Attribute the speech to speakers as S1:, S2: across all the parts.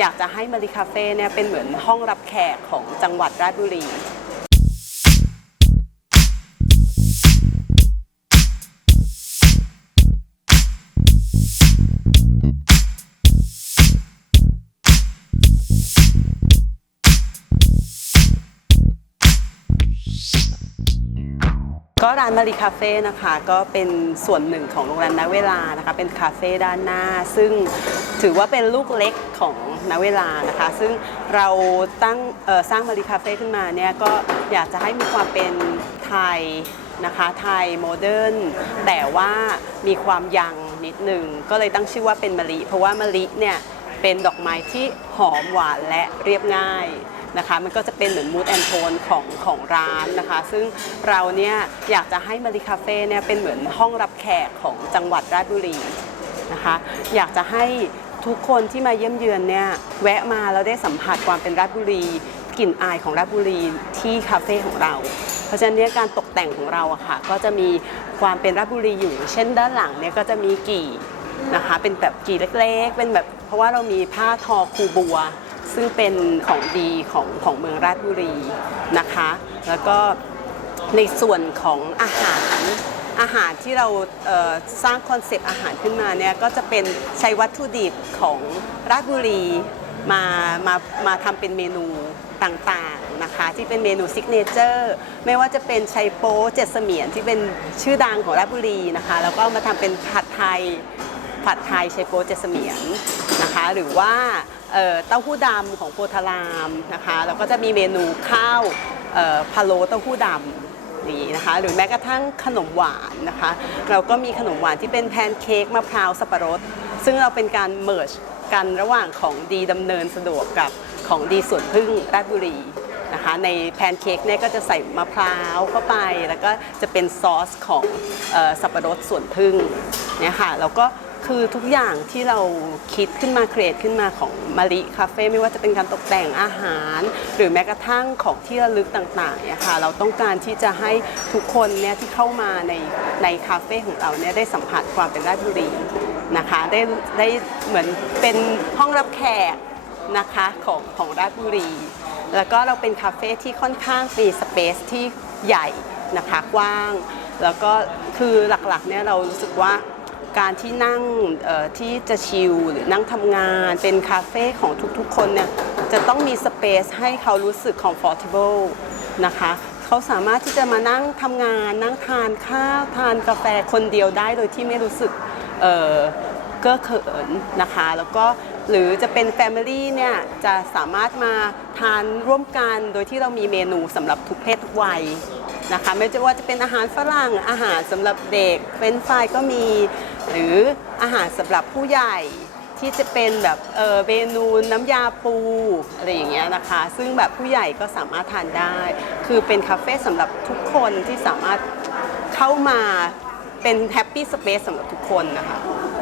S1: อยากจะให้มาริคาเฟ่เนี่ยเป็นเหมือนห้องรับแขกของจังหวัดราชบุรี ก็ร้านมารีคาเฟ่นะคะ ก็เป็นส่วนหนึ่งของโรงแรมนเวลานะคะ เป็นคาเฟ่ด้านหน้า ซึ่ง ถือว่าเป็นลูกเล็กของนเวลานะคะ ซึ่งเราตั้งสร้างมารีคาเฟ่ขึ้นมาเนี่ยก็อยากจะให้มีความเป็นไทยนะคะไทยโมเดิร์นแต่ว่ามีความยังนิดหนึ่งก็เลยตั้งชื่อว่าเป็นมะลิ เพราะว่ามะลิเนี่ยเป็นดอกไม้ที่หอมหวานและเรียบง่ายนะคะมันก็จะเป็นเหมือนมูดแอนโทนของของร้านนะคะ ซึ่งเราเนี่ยอยากจะให้มาริคาเฟ่เนี่ยเป็นเหมือนห้องรับแขกของจังหวัดราชบุรีนะคะ อยากจะให้ ทุกคนที่มาเยี่ยมเยือนเนี่ยแวะมาแล้วได้สัมผัสความเป็นราชบุรีกลิ่นอายของราชบุรีที่คาเฟ่ของเรา เพราะฉะนั้นเนี่ยการตกแต่งของเราอะค่ะก็จะมีความเป็นราชบุรีอยู่ เช่นด้านหลังเนี่ยก็จะมีกี่นะคะเป็นแบบกี่เล็กๆ เป็นแบบเพราะว่าเรามีผ้าทอคูบัว ซึ่งเป็นของดีของของเมืองราชบุรีนะคะ แล้วก็ในส่วนของอาหาร อาหารที่เราเสร้างคอนเซปต์อาหารขึ้นมาเนี่ยก็จะเป็นใช้วัตถุดิบของราชบุรีมามามาทำเป็นเมนูต่างๆนะคะ ที่เป็นเมนูซิกเนเจอร์ไม่ว่าจะเป็นไชโป๊เจ็ดเสมียนที่เป็นชื่อดังของราชบุรีนะคะ แล้วก็มาทำเป็นผัดไทยผัดไทยไชโป๊เจดเสมียนนะคะ หรือว่าเต้าหู้ดำของโพธารามนะคะแล้วก็จะมีเมนูข้าวพะโล้เต้าหู้ดำ นี่นะคะ หรือแม้กระทั่งขนมหวานนะคะ เราก็มีขนมหวานที่เป็นแพนเค้กมะพร้าวสับปะรด ซึ่งเราเป็นการเมิร์ชกันระหว่างของดีดำเนินสะดวกกับของดีสวนพึ่งราชบุรีนะคะในแพนเค้กเนี่ยก็จะใส่มะพร้าวเข้าไป แล้วก็จะเป็นซอสของออสับปะรดส่วนพึ่งเนี่ยค่ะแล้วก็ คือทุกอย่างที่เราคิดขึ้นมาเครีเอทขึ้นมาของมาริคาเฟ่ไม่ว่าจะเป็นการตกแต่งอาหาร หรือแม้กระทั่งของที่ระลึกต่างๆเนี่ยค่ะเราต้องการที่จะให้ทุกคนเนี่ยที่เข้ามาในในคาเฟ่ของเราเนี่ยได้สัมผัสความเป็นราชบุรีนะคะได้ได้เหมือนเป็นห้องรับแขกนะคะของของราชบุรี แล้วก็เราเป็นคาเฟ่ที่ค่อนข้างมีสเปซที่ใหญ่นะคะกว้าง แล้วก็คือหลักๆเนี่ยเรารู้สึกว่า การที่นั่งที่จะชิลหรือนั่งทำงาน เป็นคาเฟ่ของทุกๆคนเนี่ยจะต้องมีสเปซให้เขารู้สึก comfortable นะคะเขาสามารถที่จะมานั่งทำงาน นั่งทานข้าวทานกาแฟคนเดียวได้โดยที่ไม่รู้สึกเเก้อเขินนะคะ แล้วก็หรือจะเป็น Family เนี่ยจะสามารถมาทานร่วมกันโดยที่เรามีเมนูสำหรับทุกเพศทุกวัยนะคะ ไม่ว่าจะเป็นอาหารฝรั่งอาหารสำหรับเด็กเฟรนฟรายก็มี หรืออาหารสำหรับผู้ใหญ่ที่จะเป็นแบบเออเมนูน้ำยาปูอะไรอย่างเงี้ยนะคะ ซึ่งแบบผู้ใหญ่ก็สามารถทานได้ คือเป็นคาเฟ่สำหรับทุกคนที่สามารถเข้ามาเป็นแฮปปี้สเปซสำหรับทุกคนนะคะ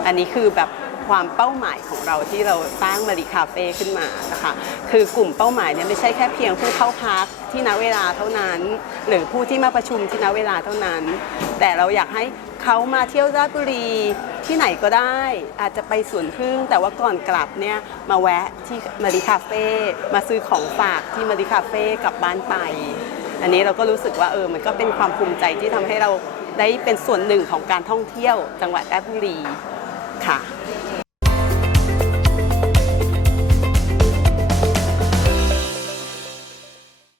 S1: อันนี้คือแบบ ความเป้าหมายของเราที่เราสร้างมาริคาเฟ่ขึ้นมานะคะคือกลุ่มเป้าหมายเนี่ยไม่ใช่แค่เพียงผู้เข้าพักที่ณเวลาเท่านั้น หรือผู้ที่มาประชุมที่ณเวลาเท่านั้น แต่เราอยากให้เขามาเที่ยวราชบุรีที่ไหนก็ได้ อาจจะไปสวนพึ่งแต่ว่าก่อนกลับเนี่ยมาแวะที่มาริคาเฟ่มาซื้อของฝากที่มาริคาเฟ่กลับบ้านไป อันนี้เราก็รู้สึกว่าเออมันก็เป็นความภูมิใจที่ทำให้เราได้เป็นส่วนหนึ่งของการท่องเที่ยวจังหวัดราชบุรี 卡。